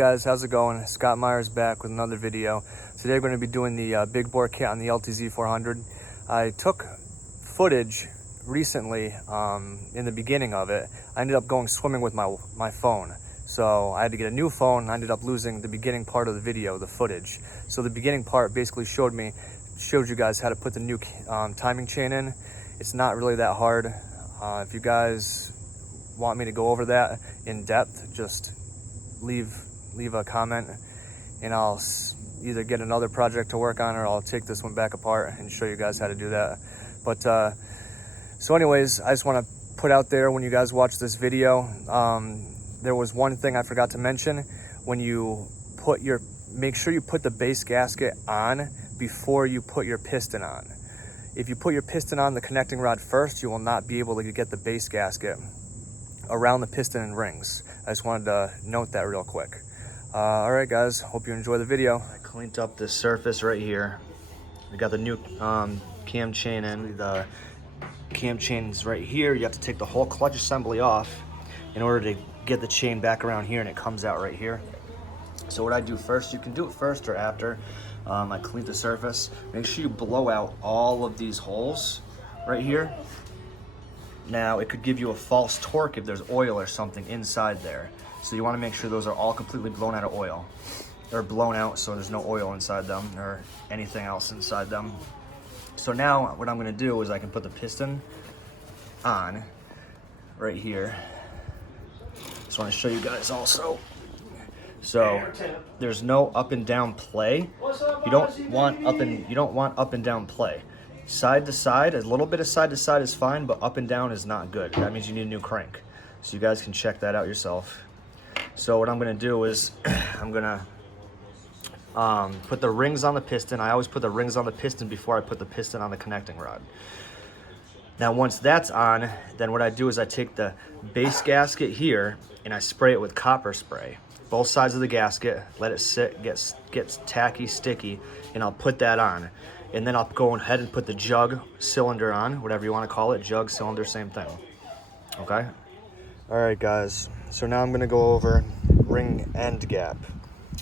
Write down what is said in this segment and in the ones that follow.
guys, how's it going? Scott Myers back with another video. Today we're going to be doing the big bore kit on the LTZ 400. I took footage recently in the beginning of it. I ended up going swimming with my phone. So I had to get a new phone. I ended up losing the beginning part of the video, the footage. So the beginning part basically showed you guys how to put the new timing chain in. It's not really that hard. If you guys want me to go over that in depth, just leave a comment and I'll either get another project to work on or I'll take this one back apart and show you guys how to do that. But so anyways, I just want to put out there, when you guys watch this video, there was one thing I forgot to mention. When you make sure you put the base gasket on before you put your piston on. If you put your piston on the connecting rod first, you will not be able to get the base gasket around the piston and rings. I just wanted to note that real quick. All right, guys, hope you enjoy the video. I cleaned up this surface right here. We got the new cam chain in. The cam chain's right here. You have to take the whole clutch assembly off in order to get the chain back around here, and it comes out right here. So what I do first, you can do it first or after. I cleaned the surface. Make sure you blow out all of these holes right here. Now, it could give you a false torque if there's oil or something inside there. So you want to make sure those are all completely blown out of oil. They're blown out so there's no oil inside them or anything else inside them. So now what I'm going to do is I can put the piston on right here. Just want to show you guys also. So there's no up and down play. You don't want up and down play. Side to side, a little bit of side to side is fine, but up and down is not good. That means you need a new crank. So you guys can check that out yourself. So what I'm gonna do is I'm gonna put the rings on the piston. I always put the rings on the piston before I put the piston on the connecting rod. Now once that's on, then what I do is I take the base gasket here and I spray it with copper spray. Both sides of the gasket, let it sit, gets tacky, sticky, and I'll put that on. And then I'll go ahead and put the jug cylinder on, whatever you want to call it, jug, cylinder, same thing. Okay? All right, guys. So now I'm going to go over ring end gap.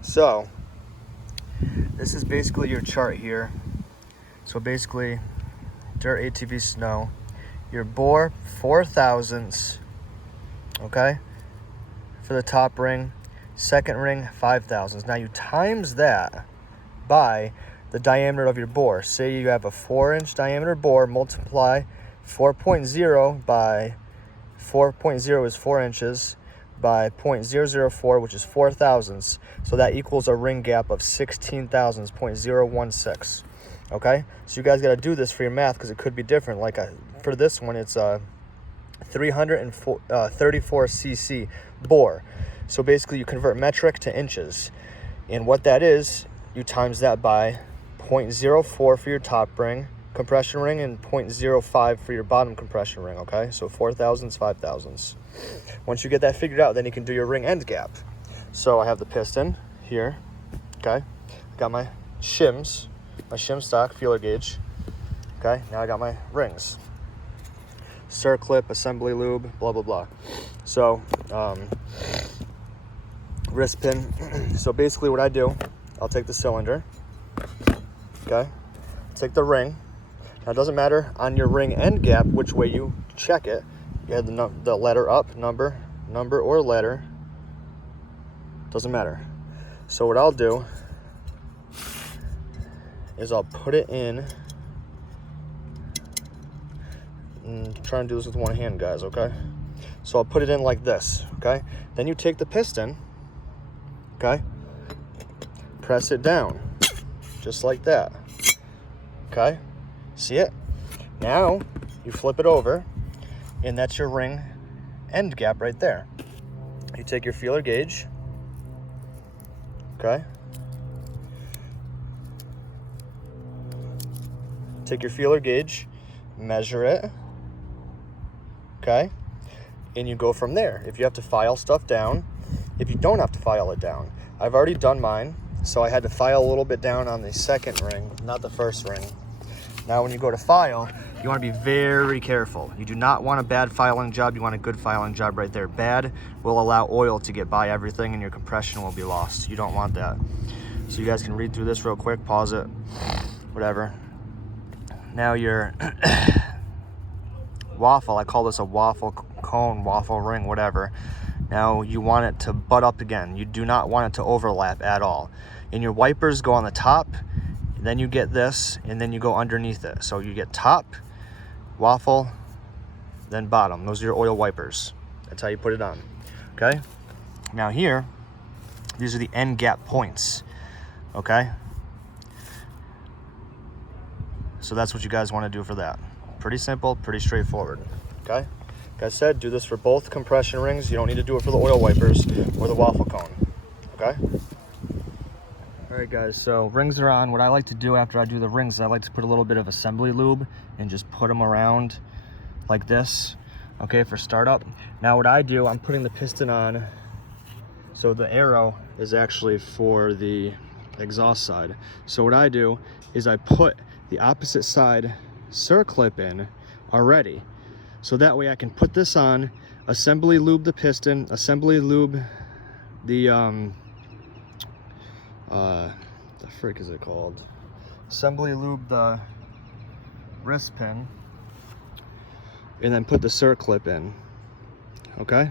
So this is basically your chart here. So basically, dirt, ATV, snow. Your bore, 4 thousandths, okay, for the top ring. Second ring, 5 thousandths. Now you times that by the diameter of your bore. Say you have a 4-inch diameter bore, multiply 4.0 by 4.0 is 4 inches by 0.004, which is 4 thousandths. So that equals a ring gap of 16 thousandths, 0.016. Okay, so you guys got to do this for your math because it could be different. Like for this one, it's a 334 cc bore. So basically, you convert metric to inches, and what that is, you times that by 0.04 for your top ring, compression ring, and 0.05 for your bottom compression ring, okay? So 4 thousandths, 5 thousandths. Once you get that figured out, then you can do your ring end gap. So I have the piston here, okay? I got my shims, my shim stock feeler gauge, okay? Now I got my rings. Circlip, assembly lube, blah, blah, blah. So, wrist pin. So basically what I do, I'll take the cylinder, okay, take the ring. Now it doesn't matter on your ring end gap which way you check it. You have the letter up, number or letter, doesn't matter. So what I'll do is I'll put it in, and try and do this with one hand, guys, okay? So I'll put it in like this, okay? Then you take the piston, okay, press it down just like that, okay? See it? Now you flip it over and that's your ring end gap right there. You take your feeler gauge, okay, take your feeler gauge, measure it, okay, and you go from there. If you have to file stuff down, if you don't have to file it down, I've already done mine, so I had to file a little bit down on the second ring, not the first ring. Now when you go to file, you want to be very careful. You do not want a bad filing job, you want a good filing job right there. Bad will allow oil to get by everything and your compression will be lost. You don't want that. So you guys can read through this real quick, pause it, whatever. Now your waffle, I call this a waffle cone, waffle ring, whatever. Now you want it to butt up again. You do not want it to overlap at all. And your wipers go on the top, then you get this, and then you go underneath it. So you get top, waffle, then bottom. Those are your oil wipers. That's how you put it on, okay? Now here, these are the end gap points, okay? So that's what you guys want to do for that. Pretty simple, pretty straightforward, okay? Like I said, do this for both compression rings. You don't need to do it for the oil wipers or the waffle cone, okay? All right, guys, so rings are on. What I like to do after I do the rings, I like to put a little bit of assembly lube and just put them around like this, okay, for startup. Now what I do, I'm putting the piston on, so the arrow is actually for the exhaust side. So what I do is I put the opposite side circlip in already. So that way I can put this on, assembly lube the piston, assembly lube the the frick is it called? Assembly lube the wrist pin, and then put the circlip in, okay?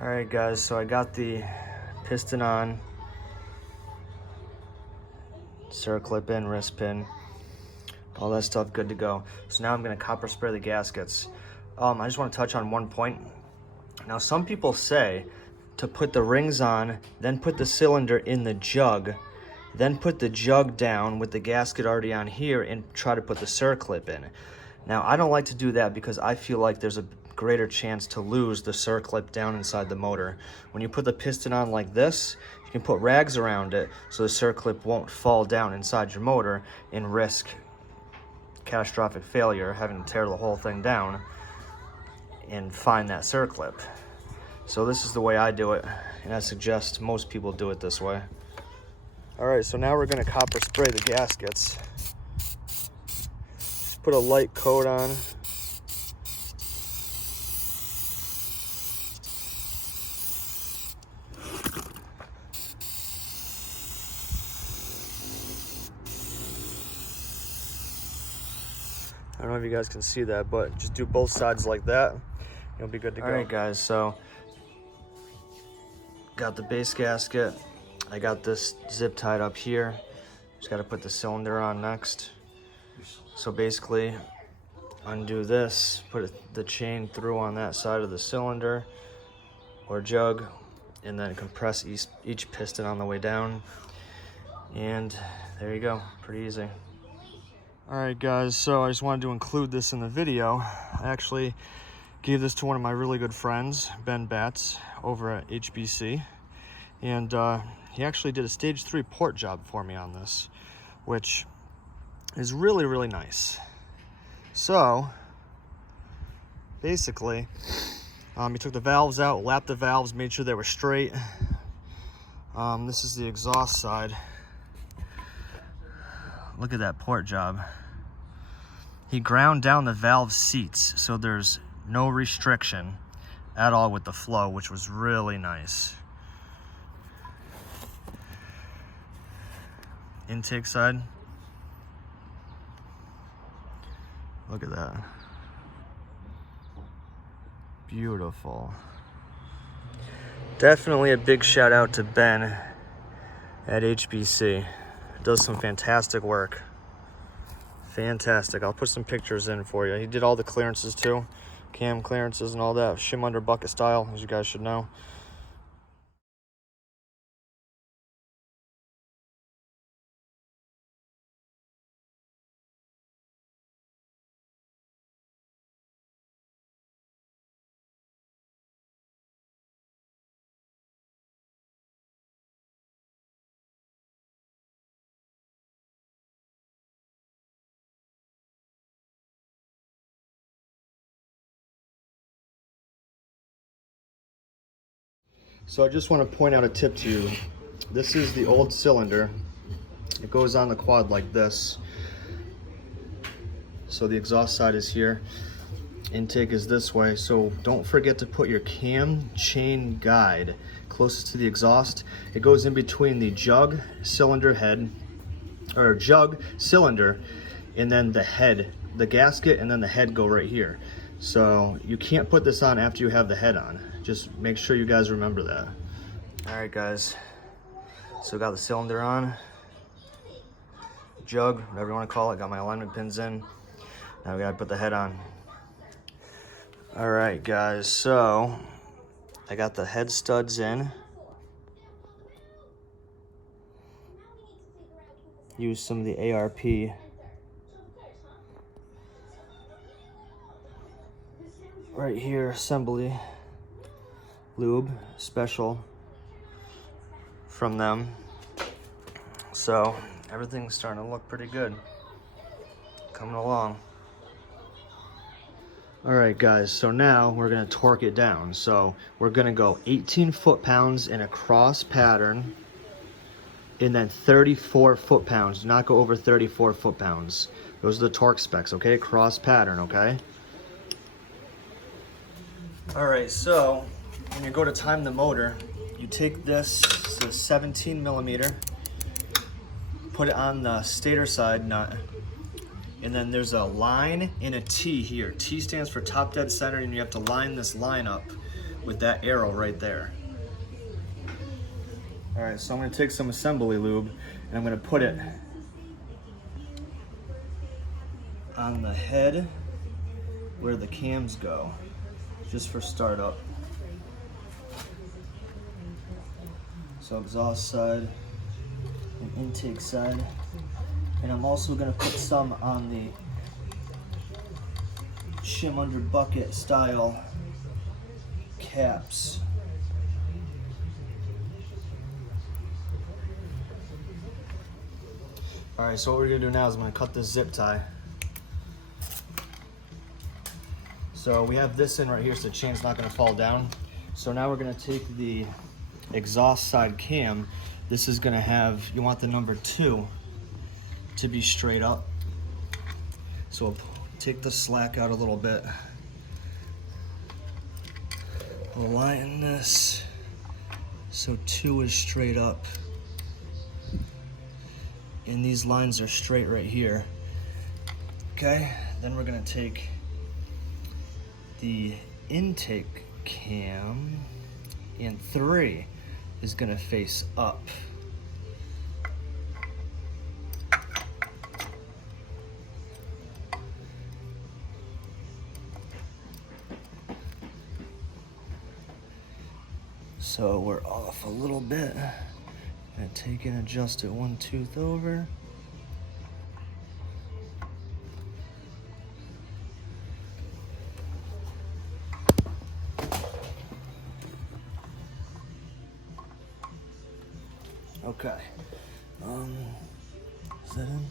All right, guys, so I got the piston on, circlip in, wrist pin, all that stuff good to go. So now I'm gonna copper spray the gaskets. I just wanna touch on one point. Now some people say to put the rings on, then put the cylinder in the jug, then put the jug down with the gasket already on here and try to put the circlip in. Now I don't like to do that because I feel like there's a greater chance to lose the circlip down inside the motor. When you put the piston on like this, you can put rags around it so the circlip won't fall down inside your motor and risk catastrophic failure, having to tear the whole thing down and find that circlip. So this is the way I do it, and I suggest most people do it this way. All right, so now we're gonna copper spray the gaskets. Just put a light coat on. I don't know if you guys can see that, but just do both sides like that. You'll be good to go. All right, guys, so got the base gasket. I got this zip tied up here. Just gotta put the cylinder on next. So basically, undo this, put the chain through on that side of the cylinder or jug, and then compress each piston on the way down. And there you go, pretty easy. All right, guys, so I just wanted to include this in the video. I actually gave this to one of my really good friends, Ben Batts, over at HBC. And he actually did a stage 3 port job for me on this, which is really, really nice. So, basically, he took the valves out, lapped the valves, made sure they were straight. This is the exhaust side. Look at that port job. He ground down the valve seats, so there's no restriction at all with the flow, which was really nice. Intake side. Look at that. Beautiful. Definitely a big shout out to Ben at HBC. Does some fantastic work. Fantastic. I'll put some pictures in for you. He did all the clearances too. Cam clearances and all that. Shim under bucket style, as you guys should know. So I just want to point out a tip to you. This is the old cylinder It goes on the quad like this. So the exhaust side is here. Intake is this way. So don't forget to put your cam chain guide closest to the exhaust. It goes in between the jug cylinder head, or jug cylinder, and then the head, the gasket, and then the head go right here. So you can't put this on after you have the head on. Just make sure you guys remember that. All right, guys. So got the cylinder on, jug, whatever you want to call it. Got my alignment pins in. Now we gotta put the head on. All right, guys. So I got the head studs in. Use some of the ARP right here, assembly lube, special from them. So everything's starting to look pretty good, coming along. All right, guys, so now we're gonna torque it down. So we're gonna go 18 foot-pounds in a cross pattern, and then 34 foot-pounds. Do not go over 34 foot-pounds. Those are the torque specs, okay? Cross pattern, okay? All right, so when you go to time the motor, you take this, it's a 17 millimeter, put it on the stator side nut, and then there's a line and a T here. T stands for top dead center, and you have to line this line up with that arrow right there. All right, so I'm gonna take some assembly lube and I'm gonna put it on the head where the cams go, just for startup. So exhaust side and intake side. And I'm also gonna put some on the shim under bucket style caps. All right, so what we're gonna do now is I'm gonna cut this zip tie. So we have this in right here so the chain's not gonna fall down. So now we're gonna take the exhaust side cam. This is gonna have, you want the number 2 to be straight up. So we'll take the slack out a little bit. Align this so 2 is straight up. And these lines are straight right here. Okay, then we're gonna take the intake cam, and 3 is gonna face up. So we're off a little bit. Gonna take and adjust it 1 tooth over. Okay. Is that in?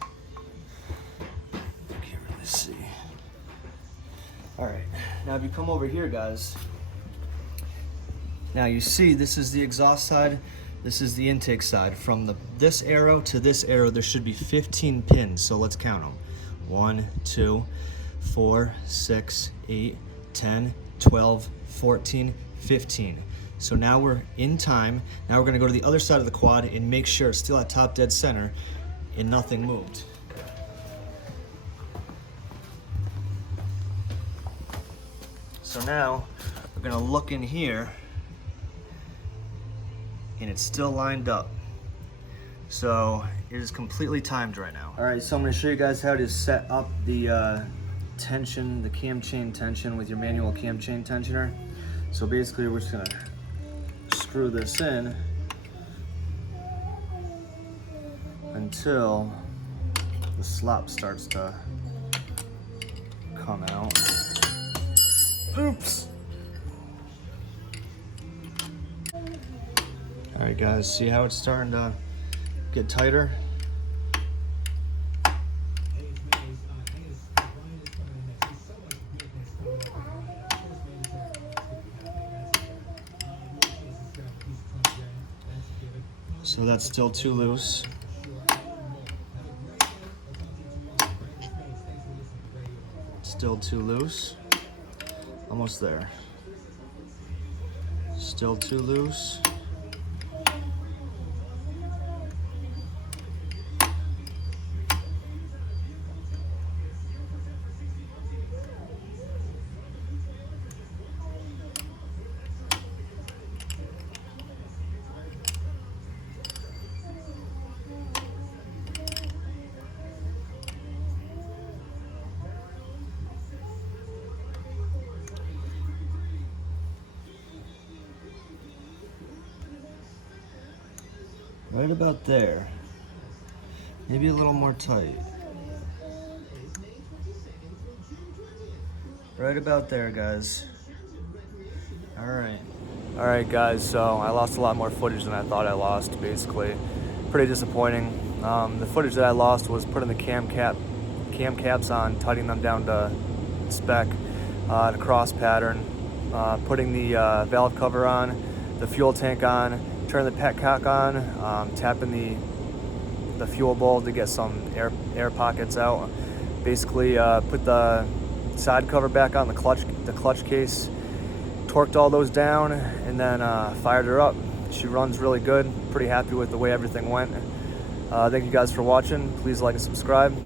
I can't really see. All right. Now if you come over here, guys, now you see this is the exhaust side, this is the intake side. From this arrow to this arrow, there should be 15 pins, so let's count them. 1, 2, 4, 6, 8, 10, 12, 14, 15. So now we're in time. Now we're gonna go to the other side of the quad and make sure it's still at top dead center and nothing moved. So now we're gonna look in here and it's still lined up. So it is completely timed right now. All right, so I'm gonna show you guys how to set up the tension, the cam chain tension with your manual cam chain tensioner. So basically we're just gonna screw this in until the slop starts to come out. Oops. All right, guys, see how it's starting to get tighter? So that's still too loose. Still too loose. Almost there. Still too loose. Right about there. Maybe a little more tight. Right about there, guys. All right. All right, guys, so I lost a lot more footage than I thought I lost, basically. Pretty disappointing. The footage that I lost was putting the cam caps on, tightening them down to spec, the cross pattern, putting the valve cover on, the fuel tank on, turning the petcock on, tapping the fuel bowl to get some air pockets out. Basically, put the side cover back on the clutch case, torqued all those down, and then fired her up. She runs really good. Pretty happy with the way everything went. Thank you guys for watching. Please like and subscribe.